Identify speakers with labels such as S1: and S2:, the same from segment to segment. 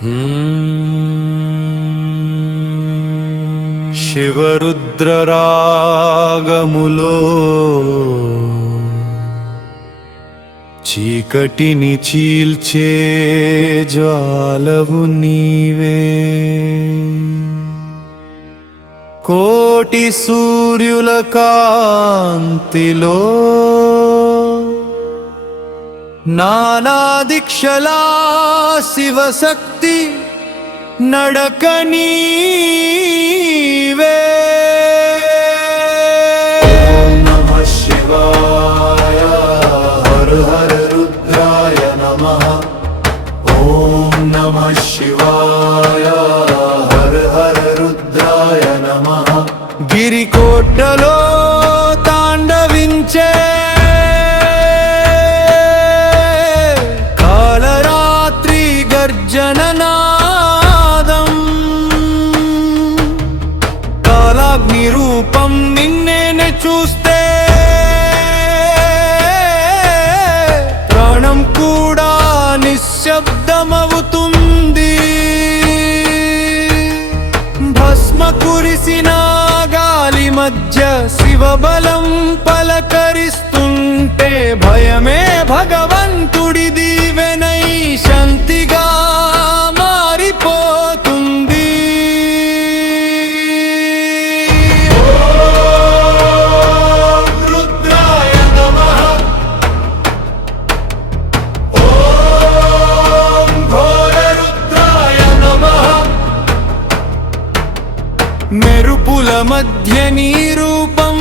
S1: శివరుద్రరాగములో చీకటిని చీల్చే జ్వాలవు నీవే. కోటి సూర్యుల కాంతిలో నానా దీక్షలా శివశక్తి నడక నీవే ఓం నమ శివాయ హర హర రుద్రాయ నమ. ఓం నమ శివాయ హర హర రుద్రాయ నమ. గిరికోటలో కురిసిన గాలి మధ్య శివబలం పలకరిస్తూ మెరుపుల మధ్య నీ రూపం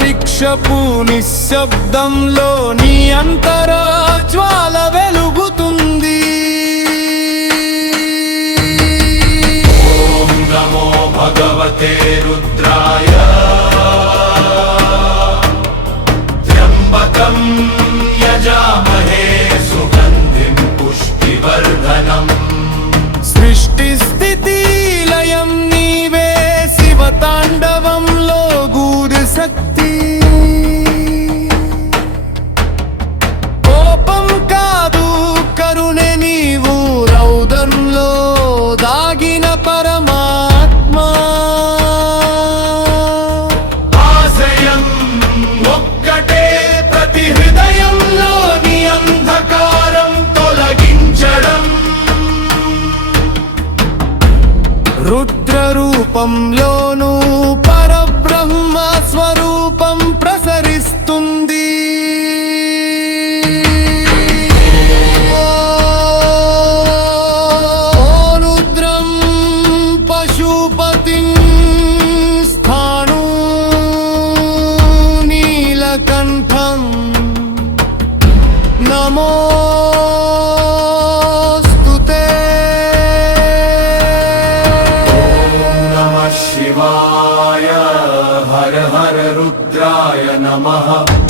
S1: అంతరిక్షపు నిశ్శబ్దంలో నీ అంతరా జ్వాల వెలుగుతుంది. ఓం నమో భగవతే రుద్రాయ. త్ర్యంబకం యజామహే సుగంధిం పుష్టివర్ధనం. సృష్టి స్థితి లయం శక్తి. కోపం కాదు కరుణె నీవు రౌదంలో దాగిన పరమా రుద్ర రూపంలోనూ పరబ్రహ్మ స్వరూపం ప్రసరిస్తుంది రుద్రం పశుపతి స్థాను నీలకంఠం. నమో নমঃ